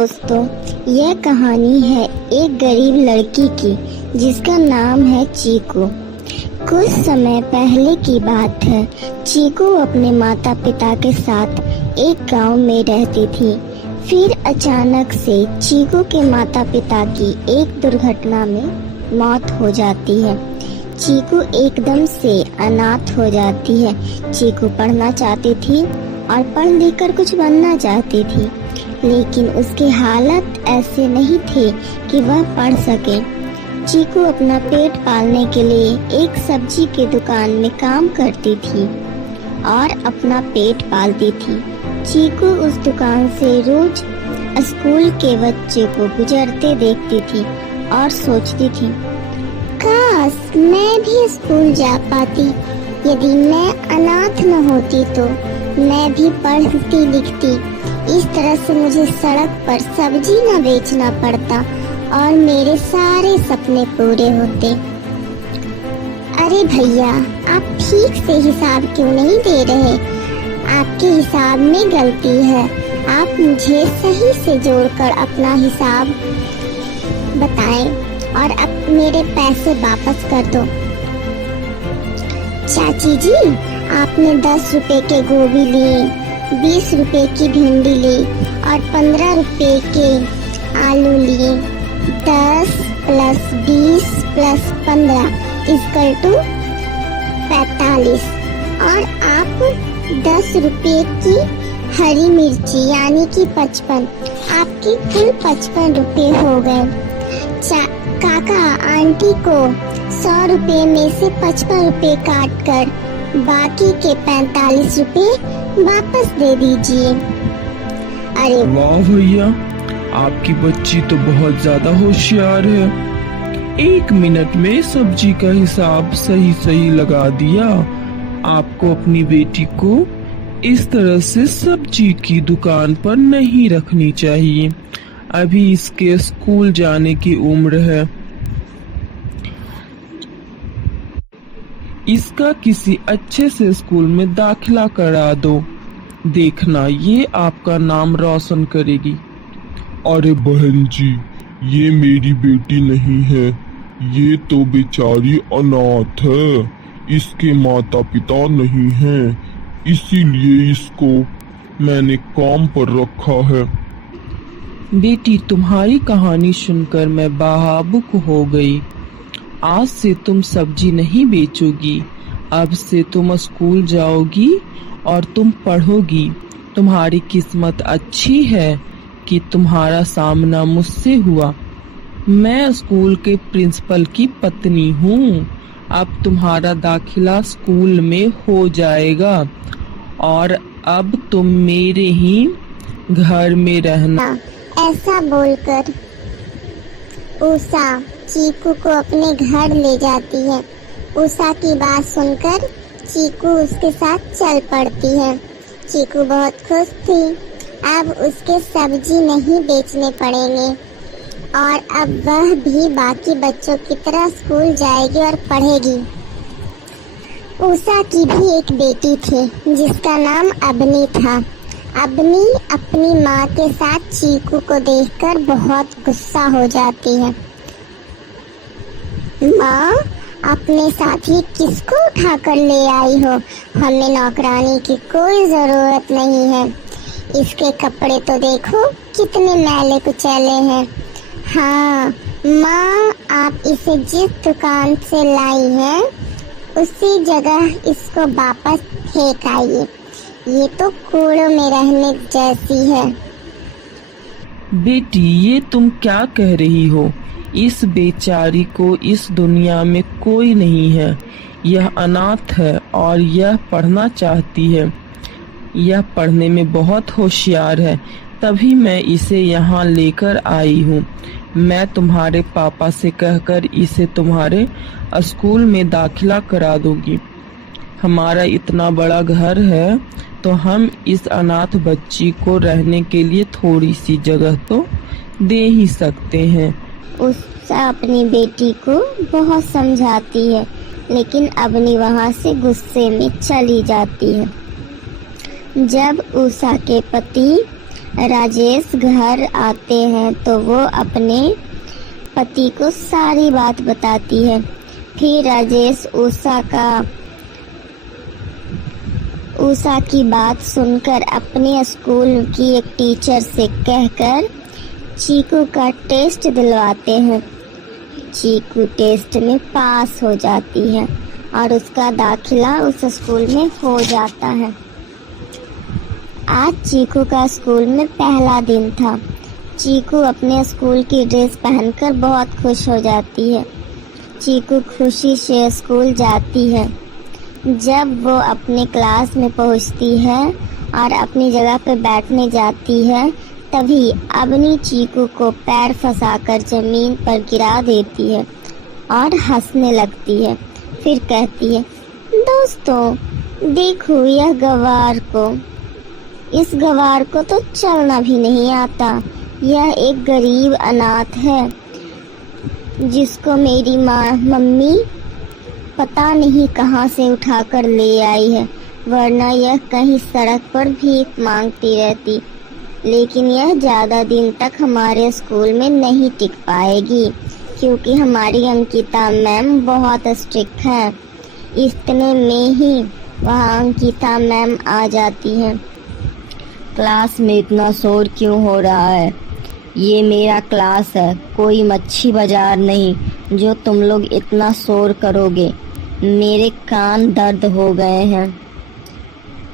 दोस्तों, यह कहानी है एक गरीब लड़की की जिसका नाम है चीकू। कुछ समय पहले की बात है। चीकू अपने माता पिता के साथ एक गांव में रहती थी। फिर अचानक से चीकू के माता पिता की एक दुर्घटना में मौत हो जाती है। चीकू एकदम से अनाथ हो जाती है। चीकू पढ़ना चाहती थी और पढ़ लिख कर कुछ बनना चाहती थी, लेकिन उसके हालत ऐसे नहीं थे कि वह पढ़ सके। चीकू अपना पेट पालने के लिए एक सब्जी की दुकान में काम करती थी और अपना पेट पालती थी। चीकू उस दुकान से रोज स्कूल के बच्चे को गुजरते देखती थी और सोचती थी, काश मैं भी स्कूल जा पाती। यदि मैं अनाथ न होती तो मैं भी पढ़ती लिखती। इस तरह से मुझे सड़क पर सब्जी न बेचना पड़ता और मेरे सारे सपने पूरे होते। अरे भैया, आप ठीक से हिसाब क्यों नहीं दे रहे? आपके हिसाब में गलती है। आप मुझे सही से जोड़कर अपना हिसाब बताएं और अब मेरे पैसे वापस कर दो। चाची जी, आपने 10 रुपए के गोभी लिए, 20 रुपए की भिंडी ली और 15 रुपए के आलू लिए। 10 + 20 + 15 = 45 और आप 10 रुपए की हरी मिर्ची यानी कि 55। आपके कुल 55 रुपए हो गए। काका आंटी को 100 रुपए में से 55 रुपए काट कर बाकी के 45 रुपए वापस दे दीजिए। अरे वाह भैया, आपकी बच्ची तो बहुत ज्यादा होशियार है। 1 मिनट में सब्जी का हिसाब सही लगा दिया। आपको अपनी बेटी को इस तरह से सब्जी की दुकान पर नहीं रखनी चाहिए। अभी इसके स्कूल जाने की उम्र है। इसका किसी अच्छे से स्कूल में दाखिला करा दो। देखना, ये आपका नाम रोशन करेगी। अरे बहन जी, ये मेरी बेटी नहीं है, ये तो बेचारी अनाथ है। इसके माता पिता नहीं हैं, इसीलिए इसको मैंने काम पर रखा है। बेटी, तुम्हारी कहानी सुनकर मैं भावुक हो गई। आज से तुम सब्जी नहीं बेचोगी। अब से तुम स्कूल जाओगी और तुम पढ़ोगी। तुम्हारी किस्मत अच्छी है कि तुम्हारा सामना मुझसे हुआ। मैं स्कूल के प्रिंसिपल की पत्नी हूँ। अब तुम्हारा दाखिला स्कूल में हो जाएगा और अब तुम मेरे ही घर में रहना। ऐसा बोलकर उषा चीकू को अपने घर ले जाती है। उषा की बात सुनकर चीकू उसके साथ चल पड़ती है। चीकू बहुत खुश थी। अब उसके सब्जी नहीं बेचने पड़ेंगे और अब वह भी बाकी बच्चों की तरह स्कूल जाएगी और पढ़ेगी। उषा की भी एक बेटी थी जिसका नाम अबनी था। अबनी अपनी माँ के साथ चीकू को देखकर बहुत गुस्सा हो जाती है। माँ, अपने साथ ही किसको उठा कर ले आई हो? हमें नौकरानी की कोई जरूरत नहीं है। इसके कपड़े तो देखो कितने मैले कुचैले हैं। हाँ माँ, आप इसे जिस दुकान से लाई हैं उसी जगह इसको वापस फेंक आइए। ये तो कूड़ों में रहने जैसी है। बेटी, ये तुम क्या कह रही हो? इस बेचारी को इस दुनिया में कोई नहीं है। यह अनाथ है और यह पढ़ना चाहती है। यह पढ़ने में बहुत होशियार है, तभी मैं इसे यहाँ लेकर आई हूँ। मैं तुम्हारे पापा से कहकर इसे तुम्हारे स्कूल में दाखिला करा दूंगी। हमारा इतना बड़ा घर है तो हम इस अनाथ बच्ची को रहने के लिए थोड़ी सी जगह तो दे ही सकते हैं। उषा अपनी बेटी को बहुत समझाती है, लेकिन अबनी वहाँ से गुस्से में चली जाती है। जब उषा के पति राजेश घर आते हैं तो वो अपने पति को सारी बात बताती है। फिर राजेश उषा की बात सुनकर अपने स्कूल की एक टीचर से कहकर चीकू का टेस्ट दिलवाते हैं। चीकू टेस्ट में पास हो जाती है और उसका दाखिला उस स्कूल में हो जाता है। आज चीकू का स्कूल में पहला दिन था। चीकू अपने स्कूल की ड्रेस पहनकर बहुत खुश हो जाती है। चीकू खुशी से स्कूल जाती है। जब वो अपने क्लास में पहुंचती है और अपनी जगह पर बैठने जाती है, तभी अवनी चीकू को पैर फंसाकर जमीन पर गिरा देती है और हंसने लगती है। फिर कहती है, दोस्तों देखो यह गवार को, इस गवार को तो चलना भी नहीं आता। यह एक गरीब अनाथ है जिसको मेरी मम्मी पता नहीं कहाँ से उठाकर ले आई है, वरना यह कहीं सड़क पर भीख मांगती रहती। लेकिन यह ज़्यादा दिन तक हमारे स्कूल में नहीं टिक पाएगी क्योंकि हमारी अंकिता मैम बहुत स्ट्रिक्ट है। इतने में ही वहाँ अंकिता मैम आ जाती है। क्लास में इतना शोर क्यों हो रहा है? ये मेरा क्लास है, कोई मच्छी बाजार नहीं जो तुम लोग इतना शोर करोगे। मेरे कान दर्द हो गए हैं।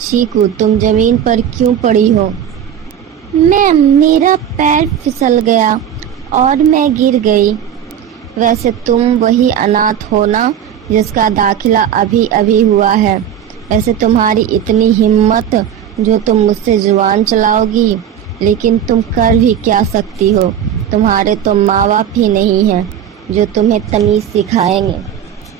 चीकू तुम जमीन पर क्यों पड़ी हो? मैम मेरा पैर फिसल गया और मैं गिर गई। वैसे तुम वही अनाथ हो ना जिसका दाखिला अभी अभी हुआ है। वैसे तुम्हारी इतनी हिम्मत जो तुम मुझसे जुबान चलाओगी, लेकिन तुम कर भी क्या सकती हो? तुम्हारे तो माँ बाप ही नहीं हैं जो तुम्हें तमीज़ सिखाएंगे।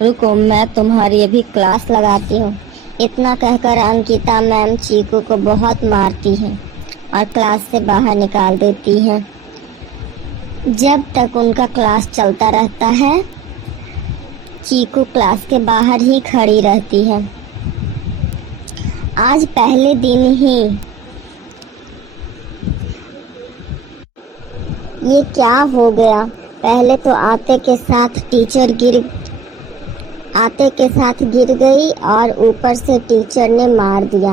रुको मैं तुम्हारी अभी क्लास लगाती हूँ। इतना कहकर अंकिता मैम चीकू को बहुत मारती है और क्लास से बाहर निकाल देती है। जब तक उनका क्लास चलता रहता है, चीकू क्लास के बाहर ही खड़ी रहती है। आज पहले दिन ही ये क्या हो गया? पहले तो आते के साथ गिर गई और ऊपर से टीचर ने मार दिया।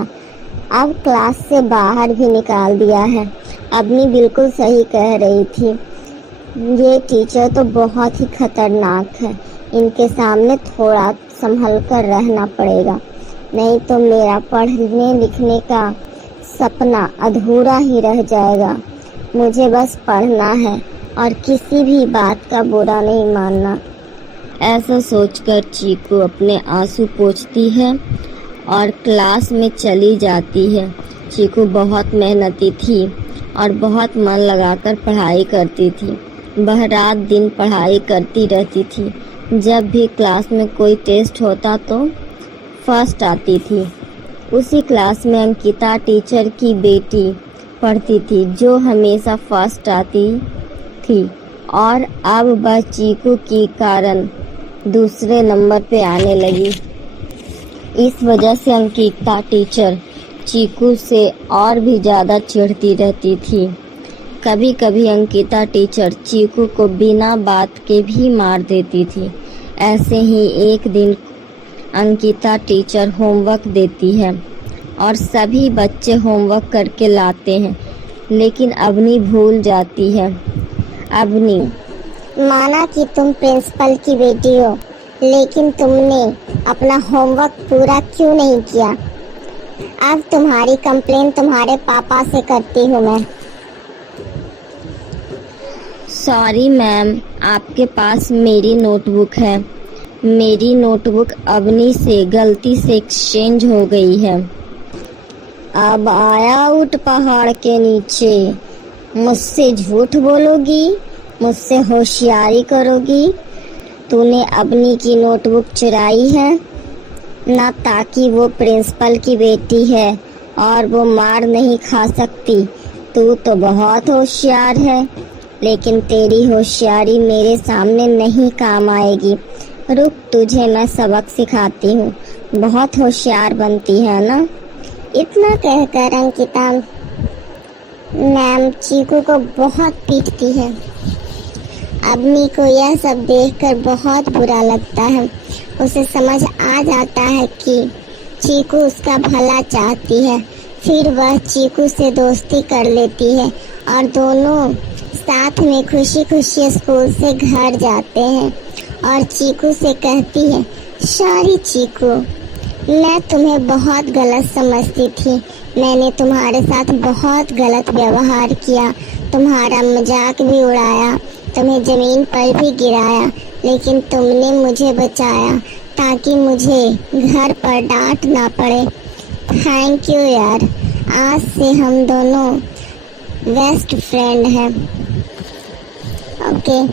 अब क्लास से बाहर भी निकाल दिया है। अवनी बिल्कुल सही कह रही थी, ये टीचर तो बहुत ही खतरनाक है। इनके सामने थोड़ा संभल कर रहना पड़ेगा, नहीं तो मेरा पढ़ने लिखने का सपना अधूरा ही रह जाएगा। मुझे बस पढ़ना है और किसी भी बात का बुरा नहीं मानना। ऐसा सोचकर चीकू अपने आंसू पोंछती है और क्लास में चली जाती है। चीकू बहुत मेहनती थी और बहुत मन लगाकर पढ़ाई करती थी। वह रात दिन पढ़ाई करती रहती थी। जब भी क्लास में कोई टेस्ट होता तो फर्स्ट आती थी। उसी क्लास में अंकिता टीचर की बेटी पढ़ती थी जो हमेशा फर्स्ट आती थी, और अब वह चीकू के कारण दूसरे नंबर पे आने लगी। इस वजह से अंकिता टीचर चीकू से और भी ज़्यादा चिढ़ती रहती थी। कभी कभी अंकिता टीचर चीकू को बिना बात के भी मार देती थी। ऐसे ही एक दिन अंकिता टीचर होमवर्क देती है और सभी बच्चे होमवर्क करके लाते हैं, लेकिन अवनी भूल जाती है। अवनी, माना कि तुम प्रिंसिपल की बेटी हो, लेकिन तुमने अपना होमवर्क पूरा क्यों नहीं किया? अब तुम्हारी कंप्लेन तुम्हारे पापा से करती हूँ मैं। सॉरी मैम, आपके पास मेरी नोटबुक है। मेरी नोटबुक अवनी से गलती से एक्सचेंज हो गई है। अब आया उठ पहाड़ के नीचे। मुझसे झूठ बोलोगी, मुझसे होशियारी करोगी। तूने अवनी की नोटबुक चुराई है ना, ताकि वो प्रिंसिपल की बेटी है और वो मार नहीं खा सकती। तू तो बहुत होशियार है, लेकिन तेरी होशियारी मेरे सामने नहीं काम आएगी। रुक, तुझे मैं सबक सिखाती हूँ। बहुत होशियार बनती है ना। इतना कहकर अंकिता मैम चीकू को बहुत पीटती है। अबनी को यह सब देखकर बहुत बुरा लगता है। उसे समझ आ जाता है कि चीकू उसका भला चाहती है। फिर वह चीकू से दोस्ती कर लेती है और दोनों साथ में खुशी खुशी स्कूल से घर जाते हैं और चीकू से कहती है, सॉरी चीकू, मैं तुम्हें बहुत गलत समझती थी। मैंने तुम्हारे साथ बहुत गलत व्यवहार किया, तुम्हारा मजाक भी उड़ाया, तुम्हें जमीन पर भी गिराया, लेकिन तुमने मुझे बचाया ताकि मुझे घर पर डांट ना पड़े। थैंक यू यार, आज से हम दोनों बेस्ट फ्रेंड हैं। ओके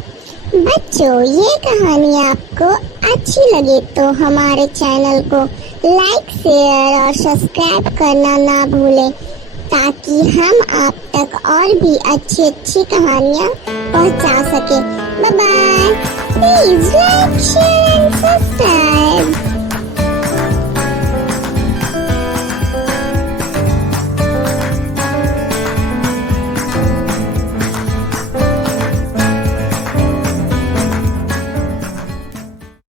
बच्चों, ये कहानी आपको अच्छी लगे तो हमारे चैनल को लाइक, शेयर और सब्सक्राइब करना ना भूलें ताकि हम आप तक और भी अच्छी अच्छी कहानियाँ पहुँचा सके। Bye bye, please like